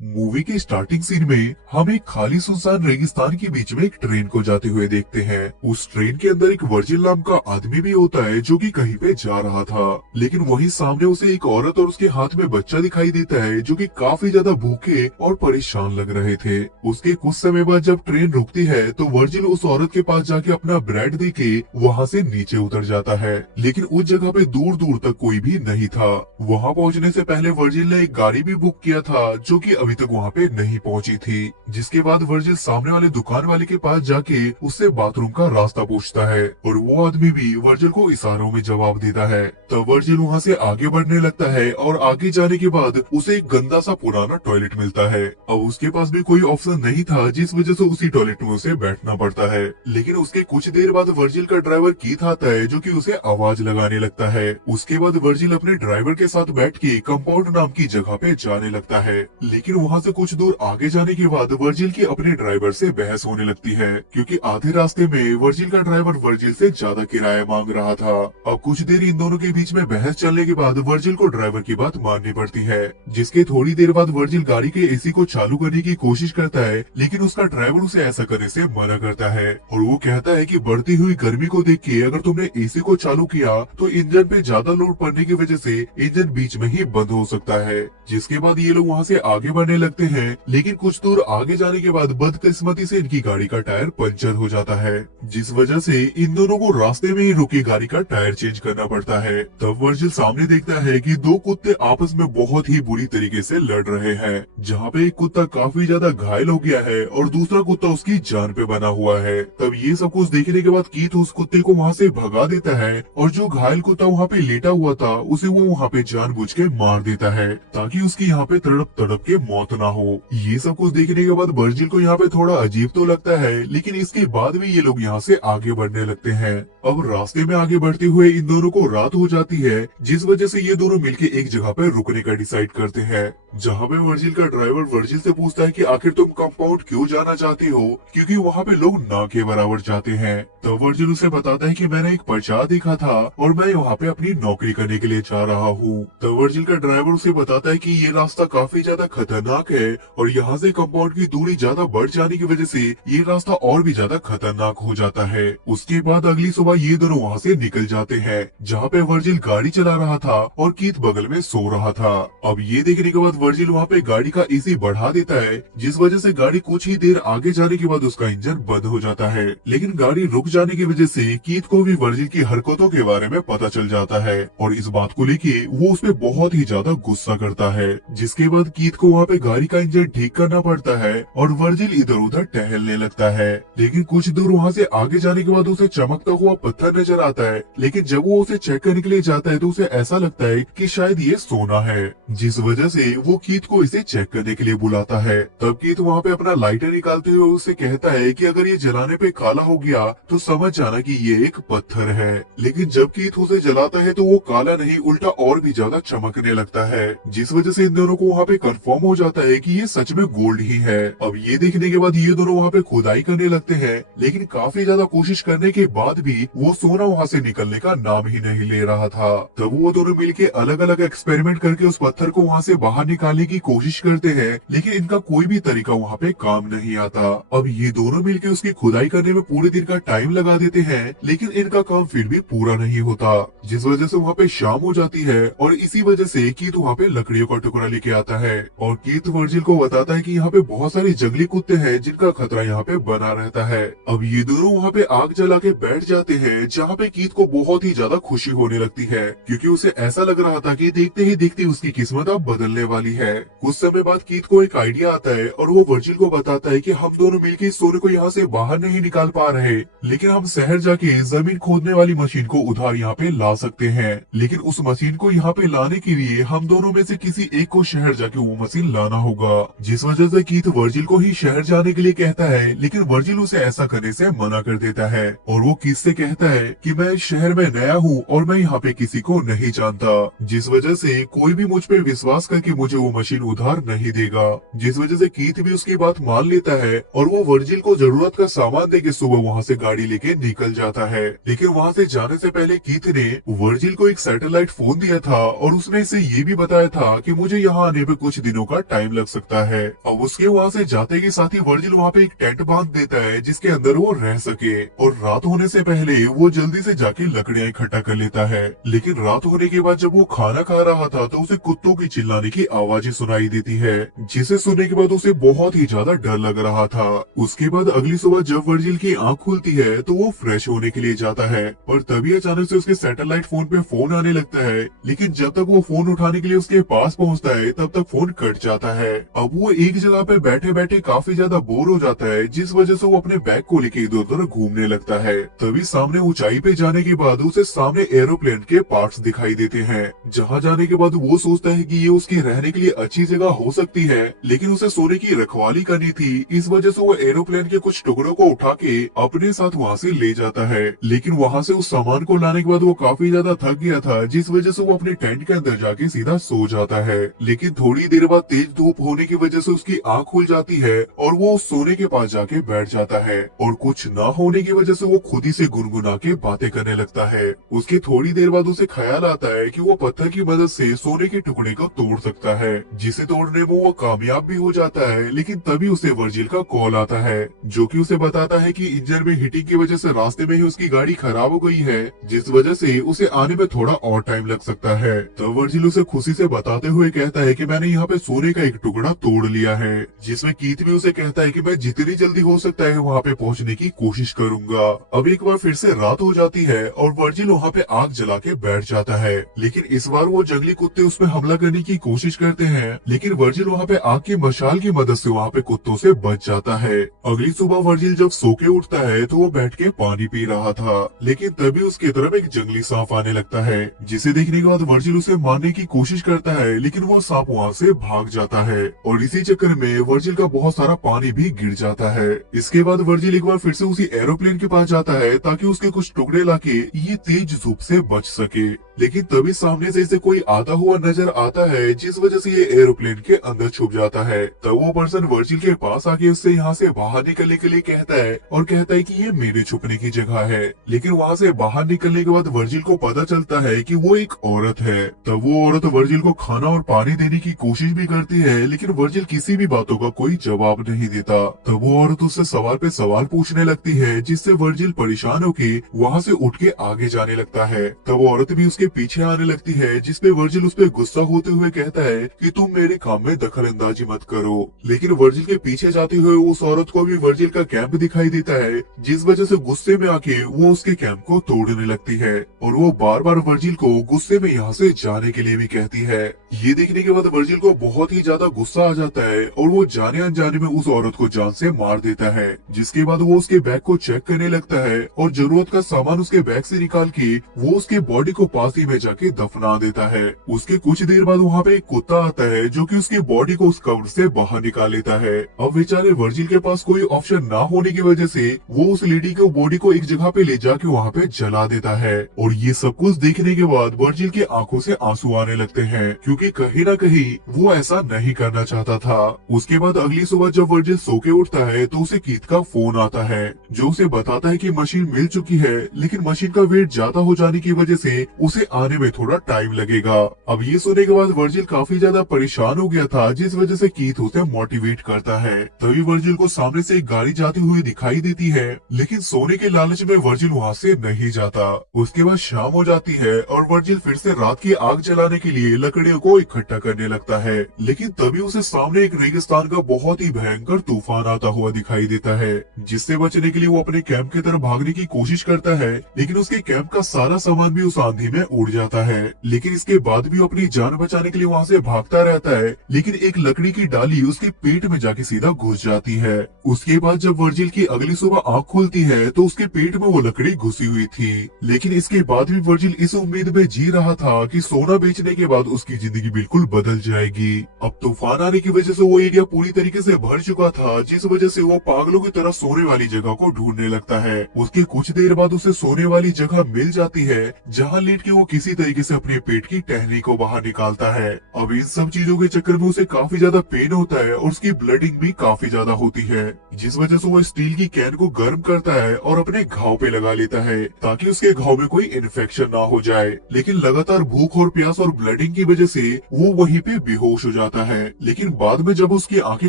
Movie के starting scene में हम एक खाली सुनसान रेगिस्तान के बीच में एक ट्रेन को जाते हुए देखते हैं। उस ट्रेन के अंदर एक वर्जिल नाम का आदमी भी होता है जो कि कहीं पे जा रहा था, लेकिन वहीं सामने उसे एक औरत और उसके हाथ में बच्चा दिखाई देता है जो कि काफी ज्यादा भूखे और परेशान लग रहे थे। उसके कुछ समय बाद जब ट्रेन रुकती है तो वर्जिल उस औरत के पास जाके अपना ब्रेड देके वहाँ से नीचे उतर जाता है, लेकिन उस जगह पे दूर दूर तक कोई भी नहीं था। वहाँ पहुँचने से पहले वर्जिल ने एक गाड़ी भी बुक किया था जो कि अभी तक वहाँ पे नहीं पहुँची थी। जिसके बाद वर्जिल सामने वाले दुकान वाले के पास जाके उससे बाथरूम का रास्ता पूछता है और वो आदमी भी वर्जिल को इशारों में जवाब देता है। तब वर्जिल वहाँ से आगे बढ़ने लगता है और आगे जाने के बाद उसे एक गंदा सा पुराना टॉयलेट मिलता है। अब उसके पास भी कोई ऑप्शन नहीं था, जिस वजह से उसी टॉयलेट में उसे बैठना पड़ता है। लेकिन उसके कुछ देर बाद वर्जिल का ड्राइवर कीथ आता है जो कि उसे आवाज लगाने लगता है। उसके बाद वर्जिल अपने ड्राइवर के साथ बैठ के कंपाउंड नाम की जगह पे जाने लगता है, लेकिन वहाँ से कुछ दूर आगे जाने के बाद वर्जिल की अपने ड्राइवर से बहस होने लगती है, क्योंकि आधे रास्ते में वर्जिल का ड्राइवर वर्जिल से ज्यादा किराया मांग रहा था। अब कुछ देर इन दोनों के बीच में बहस चलने के बाद वर्जिल को ड्राइवर की बात माननी पड़ती है, जिसके थोड़ी देर बाद वर्जिल गाड़ी के एसी को चालू करने की कोशिश करता है, लेकिन उसका ड्राइवर उसे ऐसा करने से मना करता है और वो कहता है कि बढ़ती हुई गर्मी को देख के अगर तुमने एसी को चालू किया तो इंजन पे ज्यादा लोड पड़ने की वजह से इंजन बीच में ही बंद हो सकता है। जिसके बाद ये लोग वहाँ से आगे बढ़ने लगते हैं, लेकिन कुछ दूर आगे जाने के बाद बदकिस्मती से इनकी गाड़ी का टायर पंचर हो जाता है, जिस वजह से इन दोनों को रास्ते में ही रुकी गाड़ी का टायर चेंज करना पड़ता है। तब वर्जिल सामने देखता है कि दो कुत्ते आपस में बहुत ही बुरी तरीके से लड़ रहे हैं, जहाँ पे एक कुत्ता काफी ज्यादा घायल हो गया है और दूसरा कुत्ता उसकी जान पे बना हुआ है। तब ये सब कुछ देखने के बाद कीथ उस कुत्ते को वहाँ से भगा देता है और जो घायल कुत्ता वहाँ पे लेटा हुआ था उसे वो वहाँ पे जानबूझ के मार देता है ताकि उसकी यहाँ पे तड़प तड़प के मौत ना हो। ये सब कुछ देखने के बाद वर्जिल को यहाँ पे थोड़ा अजीब तो लगता है, लेकिन इसके बाद भी ये लोग यहाँ से आगे बढ़ने लगते हैं। अब रास्ते में आगे बढ़ते हुए इन दोनों को रात हो जाती है, जिस वजह से ये दोनों मिलके एक जगह पे रुकने का डिसाइड करते हैं, जहाँ पे वर्जिल का ड्राइवर वर्जिल से पूछता है कि आखिर तुम कंपाउंड क्यों जाना चाहते हो, क्योंकि वहाँ पे लोग ना के बराबर जाते हैं। तो वर्जिल उसे बताता है कि मैंने एक प्रचार देखा था और मैं वहाँ पे अपनी नौकरी करने के लिए जा रहा हूँ। तो वर्जिल का ड्राइवर उसे बताता है कि ये रास्ता काफी ज्यादा खतरनाक है और यहाँ से कंपाउंड की दूरी ज्यादा बढ़ जाने की वजह से ये रास्ता और भी ज्यादा खतरनाक हो जाता है। उसके बाद अगली सुबह ये दोनों वहाँ से निकल जाते हैं, जहाँ पे वर्जिल गाड़ी चला रहा था और कीथ बगल में सो रहा था। अब ये देखने के बाद वर्जिल वहाँ पे गाड़ी का एसी बढ़ा देता है, जिस वजह से गाड़ी कुछ ही देर आगे जाने के बाद उसका इंजन बंद हो जाता है। लेकिन गाड़ी रुक जाने की वजह से कीथ को भी वर्जिल की हरकतों के बारे में पता चल जाता है और इस बात को लेके वो उस पे बहुत ही ज्यादा गुस्सा करता है। जिसके बाद कीथ को वहाँ पे गाड़ी का इंजन ठीक करना पड़ता है और वर्जिल इधर उधर टहलने लगता है। लेकिन कुछ दूर वहाँ से आगे जाने के बाद उसे चमकता हुआ पत्थर नजर आता है, लेकिन जब वो उसे चेक करने के लिए जाता है तो उसे ऐसा लगता है कि शायद ये सोना है, जिस वजह से वो कीथ को इसे चेक करने के लिए बुलाता है। तब कीथ वहाँ पे अपना लाइटर निकालते हुए उसे कहता है कि अगर ये जलाने पे काला हो गया तो समझ जाना कि ये एक पत्थर है। लेकिन जब कीथ उसे जलाता है तो वो काला नहीं उल्टा और भी ज्यादा चमकने लगता है, जिस वजह से इन दोनों को वहाँ पे कंफर्म हो जाता है कि ये सच में गोल्ड ही है। अब ये देखने के बाद ये दोनों वहाँ पे खुदाई करने लगते हैं, लेकिन काफी ज्यादा कोशिश करने के बाद भी वो सोना वहाँ से निकलने का नाम ही नहीं ले रहा था। तब वो दोनों मिलके अलग अलग एक्सपेरिमेंट करके उस पत्थर को वहाँ से बाहर निकालने की कोशिश करते हैं, लेकिन इनका कोई भी तरीका वहाँ पे काम नहीं आता। अब ये दोनों मिलके उसकी खुदाई करने में पूरे दिन का टाइम लगा देते हैं, लेकिन इनका काम फिर भी पूरा नहीं होता, जिस वजह से वहाँ पे शाम हो जाती है और इसी वजह से कीथ वहाँ पे लकड़ियों का टुकड़ा लेके आता है और कीथ वर्जिल को बताता है कि यहाँ पे बहुत सारे जंगली कुत्ते हैं जिनका खतरा यहाँ पे बना रहता है। अब ये दोनों वहाँ पे आग जला के बैठ जाते हैं, जहाँ पे कीथ को बहुत ही ज्यादा खुशी होने लगती है, क्योंकि उसे ऐसा लग रहा था कि देखते ही देखते उसकी किस्मत अब बदलने वाली है। कुछ समय बाद कीथ को एक आइडिया आता है और वो वर्जिल को बताता है कि हम दोनों मिलकर इस सोने को यहाँ से बाहर नहीं निकाल पा रहे, लेकिन हम शहर जाके जमीन खोदने वाली मशीन को उधार यहाँ पे ला सकते हैं। लेकिन उस मशीन को यहाँ पे लाने के लिए हम दोनों में से किसी एक को शहर जाके वो मशीन लाना होगा, जिस वजह से कीथ वर्जिल को ही शहर जाने के लिए कहता है, लेकिन वर्जिल उसे ऐसा करने से मना कर देता है और वो कीथ से कहता है कि मैं शहर में नया हूँ और मैं यहाँ पे किसी को नहीं जानता, जिस वजह से कोई भी मुझ पे विश्वास करके मुझे वो मशीन उधार नहीं देगा, जिस वजह से कीथ भी उसकी बात मान लेता है और वो वर्जिल को जरूरत का सामान देके सुबह वहाँ से गाड़ी लेके निकल जाता है। लेकिन वहाँ से जाने से पहले कीथ ने वर्जिल को एक सैटेलाइट फोन दिया था और उसने इसे ये भी बताया था कि मुझे यहाँ आने में कुछ दिनों का टाइम लग सकता है। अब उसके वहाँ से जाते के साथ ही वर्जिल वहाँ पे एक टेंट बांध देता है जिसके अंदर वो रह सके, और रात होने से पहले वो जल्दी से जाके लकड़ियाँ इकट्ठा कर लेता है। लेकिन रात होने के बाद जब वो खाना खा रहा था तो उसे कुत्तों की चिल्लाने की आवाजें सुनाई देती है, जिसे सुनने के बाद उसे बहुत ही ज्यादा डर लग रहा था। उसके बाद अगली सुबह जब वर्जिल की आंख खुलती है तो वो फ्रेश होने के लिए जाता है और तभी अचानक से उसके सैटेलाइट फोन पे फोन आने लगता है। लेकिन जब तक वो फोन उठाने के लिए उसके पास पहुंचता है तब तक फोन कट जाता है। अब वो एक जगह पे बैठे बैठे काफी ज्यादा बोर हो जाता है, जिस वजह से वो अपने बैग को लेके इधर उधर घूमने लगता है। तभी सामने ऊंचाई पे जाने के बाद उसे सामने एरोप्लेन के पार्ट्स दिखाई देते हैं। जहाँ जाने के बाद वो सोचता है कि ये उसके रहने के लिए अच्छी जगह हो सकती है, लेकिन उसे सोने की रखवाली करनी थी, इस वजह से वो एरोप्लेन के कुछ टुकड़ों को उठा के अपने साथ वहाँ से ले जाता है। लेकिन वहाँ से उस सामान को लाने के बाद वो काफी ज्यादा थक गया था, जिस वजह से वो अपने टेंट के अंदर जाके सीधा सो जाता है। लेकिन थोड़ी देर बाद तेज धूप होने की वजह से उसकी आंख खुल जाती है और वो सोने के पास जाके बैठ जाता है, और कुछ न होने की वजह से वो खुद ही से गुनगुना के बातें करने लगता है। उसके थोड़ी देर बाद उसे ख्याल आता है कि वो पत्थर की मदद से सोने के टुकड़े को तोड़ सकता है, जिसे तोड़ने में वो कामयाब भी हो जाता है। लेकिन तभी उसे वर्जिल का कॉल आता है, जो कि उसे बताता है कि इंजन में हीटिंग की वजह से रास्ते में ही उसकी गाड़ी खराब हो गई है, जिस वजह से उसे आने में थोड़ा और टाइम लग सकता है। तो वर्जिल उसे खुशी से बताते हुए कहता है कि मैंने यहाँ पे सोने का एक टुकड़ा तोड़ लिया है, जिसमें कीथ भी उसे कहता है कि मैं जितनी जल्दी हो सकता है वहाँ पे पहुँचने की कोशिश करूंगा। अब एक बार फिर से रात हो जाती है और वर्जिल वहाँ पे आग जला के बैठ जाता है, लेकिन इस बार वो जंगली कुत्ते उसमें हमला करने की कोशिश करते हैं, लेकिन वर्जिल वहाँ पे आग की मशाल की मदद से वहाँ पे कुत्तों से बच जाता है। अगली सुबह वर्जिल जब सो के उठता है तो वो बैठ के पानी पी रहा था, लेकिन तभी उसकी तरफ एक जंगली सांप आने लगता है, जिसे देखने के बाद वर्जिल उसे मारने की कोशिश करता है, लेकिन वो सांप वहाँ से भाग जाता है और इसी चक्कर में वर्जिल का बहुत सारा पानी भी गिर जाता है। इसके बाद वर्जिल एक बार फिर से उसी एरोप्लेन के पास जाता है ताकि उसके कुछ टुकड़े लाके ये तेज धूप से बच सके, लेकिन तभी सामने से इसे कोई आता हुआ नजर आता है, जिस वजह से ये एरोप्लेन के अंदर छुप जाता है। तब वो पर्सन वर्जिल के पास आके उससे यहाँ से बाहर निकलने के लिए कहता है और कहता है कि ये मेरे छुपने की जगह है। लेकिन वहाँ से बाहर निकलने के बाद वर्जिल को पता चलता है कि वो एक औरत है। तब वो औरत वर्जिल को खाना और पानी देने की कोशिश भी करती है, लेकिन वर्जिल किसी भी बातों का कोई जवाब नहीं देता। तब वो औरत उससे सवाल पे सवाल पूछने लगती है, जिससे वर्जिल परेशान होके वहाँ से उठ के आगे जाने लगता है। तब वो औरत भी उसके पीछे आने लगती है, जिसपे वर्जिल उस पे गुस्सा होते हुए कहता है कि तुम मेरे काम में दखल अंदाजी मत करो। लेकिन वर्जिल के पीछे जाते हुए उस औरत को भी वर्जिल का कैंप दिखाई देता है, जिस वजह से गुस्से में आके वो उसके कैंप को तोड़ने लगती है और वो बार बार वर्जिल को गुस्से में यहाँ से जाने के लिए भी कहती है। ये देखने के बाद वर्जिल को बहुत ही ज्यादा गुस्सा आ जाता है और वो जाने अनजाने में उस औरत को जान से मार देता है। जिसके बाद वो उसके बैग को चेक करने लगता है और जरूरत का सामान उसके बैग से निकाल के वो उसके बॉडी को पास ही में जाके दफना देता है। उसके कुछ देर बाद वहाँ पे एक कुत्ता आता है जो कि उसकी बॉडी को उस कब्र से बाहर निकाल लेता है। अब बेचारे वर्जिल के पास कोई ऑप्शन ना होने की वजह से वो उस लेडी के बॉडी को एक जगह पे ले जाके वहाँ पे जला देता है, और ये सब कुछ देखने के बाद वर्जिल की आंखों से आंसू आने लगते हैं, क्योंकि कहीं ना कहीं वो ऐसा नहीं करना चाहता था। उसके बाद अगली सुबह जब वर्जिल सो के उठता है तो उसे कीथ का फोन आता है, जो उसे बताता है कि मशीन मिल चुकी है, लेकिन मशीन का वेट ज्यादा हो जाने की वजह से उसे आने में थोड़ा टाइम लगेगा। अब ये सुनने के बाद वर्जिल काफी ज्यादा परेशान हो गया था, जिस वजह से कीथ उसे मोटिवेट करता है। तभी वर्जिल को सामने से एक गाड़ी जाती हुई दिखाई देती है, लेकिन सोने के लालच में वर्जिल वहाँ से नहीं जाता। उसके बाद शाम हो जाती है और वर्जिल फिर से रात की आग जलाने के लिए लकड़ियों को इकट्ठा करने लगता है, लेकिन तभी उसे सामने एक रेगिस्तान का बहुत ही भयंकर तूफान आता हुआ दिखाई देता है, जिससे बचने के लिए वो अपने कैंप की तरफ भागने की कोशिश करता है, लेकिन उसके कैंप का सारा सामान भी उस आंधी में उड़ जाता है। लेकिन इसके बाद भी वो अपनी जान बचाने के लिए वहाँ से भागता रहता है, लेकिन एक लकड़ी की डाली उसके पेट में जाके सीधा घुस जाती है। उसके बाद जब वर्जिल की अगली सुबह आँख खुलती है तो उसके पेट में वो लकड़ी घुसी हुई थी, लेकिन इसके बाद भी वर्जिल इस उम्मीद में जी रहा था कि सोना बेचने के बाद उसकी जिंदगी बिल्कुल बदल जाएगी। अब तूफान आने की वजह से वो एरिया पूरी तरीके से भर चुका था, जिस वजह से वो पागलों की तरह सोने वाली जगह को ढूंढने लगता है। उसके कुछ देर बाद उसे सोने वाली जगह मिल जाती है, जहाँ लेट के वो किसी तरीके से अपने पेट की टहनी को बाहर निकालता है। अब इन सब चीजों के चक्कर में उसे काफी ज्यादा पेन होता है और उसकी ब्लडिंग भी काफी ज्यादा होती है, जिस वजह से वो स्टील की कैन को गर्म करता है और अपने घाव पे लगा लेता है ताकि उसके घाव में कोई इन्फेक्शन ना हो जाए। लेकिन लगातार भूख और प्यास और ब्लडिंग की वजह से वो वहीं पे बेहोश हो जाता है। लेकिन बाद में जब उसकी आंखें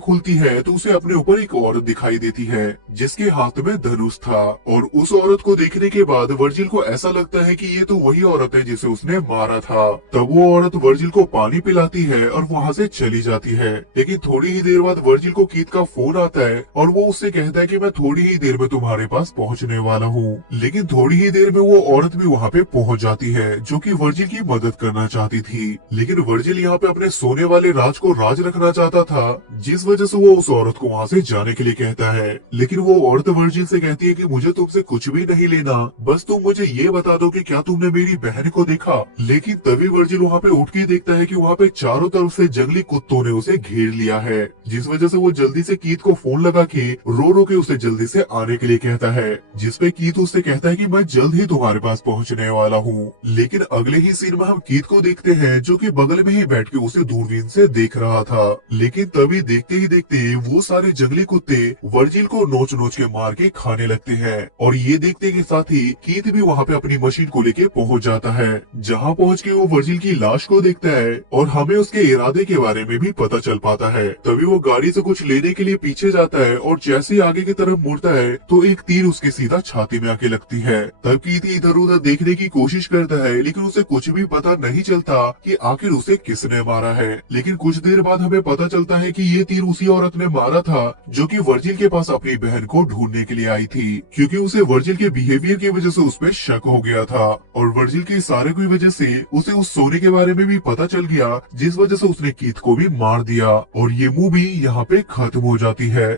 खुलती है तो उसे अपने ऊपर एक औरत दिखाई देती है जिसके हाथ में धनुष था, और उस औरत को देखने के बाद वर्जिल को ऐसा लगता है कि ये तो वही औरत है जिसे उसने मारा था। तब वो औरत वर्जिल को पानी पिलाती है और वहाँ से चली जाती है। लेकिन थोड़ी ही देर बाद वर्जिल को कीथ का फोन आता है और वो उससे कहता है कि मैं थोड़ी ही देर में तुम्हारे पास पहुँचने वाला हूँ। लेकिन थोड़ी ही देर में वो औरत भी वहाँ पे पहुँच जाती है जो कि वर्जिल की मदद करना चाहती थी। लेकिन वर्जिल यहाँ पे अपने सोने वाले राज को राज रखना चाहता था, जिस वजह से वो उस औरत को वहाँ से जाने के लिए कहता है। लेकिन वो औरत वर्जिल से कहती है कि मुझे तुमसे कुछ भी नहीं लेना, बस तुम मुझे ये बता दो कि क्या तुमने मेरी बहन को देखा। लेकिन तभी वर्जिल वहाँ पे उठ के देखता है कि वहाँ पे चारों तरफ से जंगली कुत्तों ने उसे घेर लिया है, जिस वजह से वो जल्दी से कीथ को फोन लगा के रो रो के उसे जल्दी से आने के लिए कहता है, जिसपे कीथ उससे कहता है कि मैं जल्द ही तुम्हारे पास पहुँचने वाला हूँ। लेकिन अगले ही सीन में हम कीथ को देखते हैं जो कि बगल में ही बैठ के उसे दूरबीन से देख रहा था। लेकिन तभी देखते ही देखते वो सारे जंगली कुत्ते वर्जिल को नोच नोच के मार के खाने लगते हैं, और ये देखते के साथ ही कीथ भी वहाँ पे अपनी मशीन को लेके पहुँच जाता है, जहाँ पहुँच के वो वर्जिल की लाश को देखता है और हमें उसके इरादे के बारे में भी पता चल पाता है। तभी वो गाड़ी से कुछ लेने के लिए पीछे जाता है और जैसे ही आगे की तरफ मुड़ता है तो एक तीर उसके सीधा छाती में आके लगती है। तब कीथ इधर उधर देखने की कोशिश करता है, लेकिन उसे कुछ भी पता नहीं चलता कि आखिर उसे किसने मारा है। लेकिन कुछ देर बाद हमें पता चलता है कि ये तीर उसी औरत ने मारा था जो कि वर्जिल के पास अपनी बहन को ढूंढने के लिए आई थी, क्योंकि उसे वर्जिल के बिहेवियर की वजह से उस पर शक हो गया था, और वर्जिल के इशारे की वजह से उसे उस सोने के बारे में भी पता चल गया, जिस वजह से उसने कीथ को भी मार दिया। और ये मूवी यहाँ पे खत्म हो जाती है।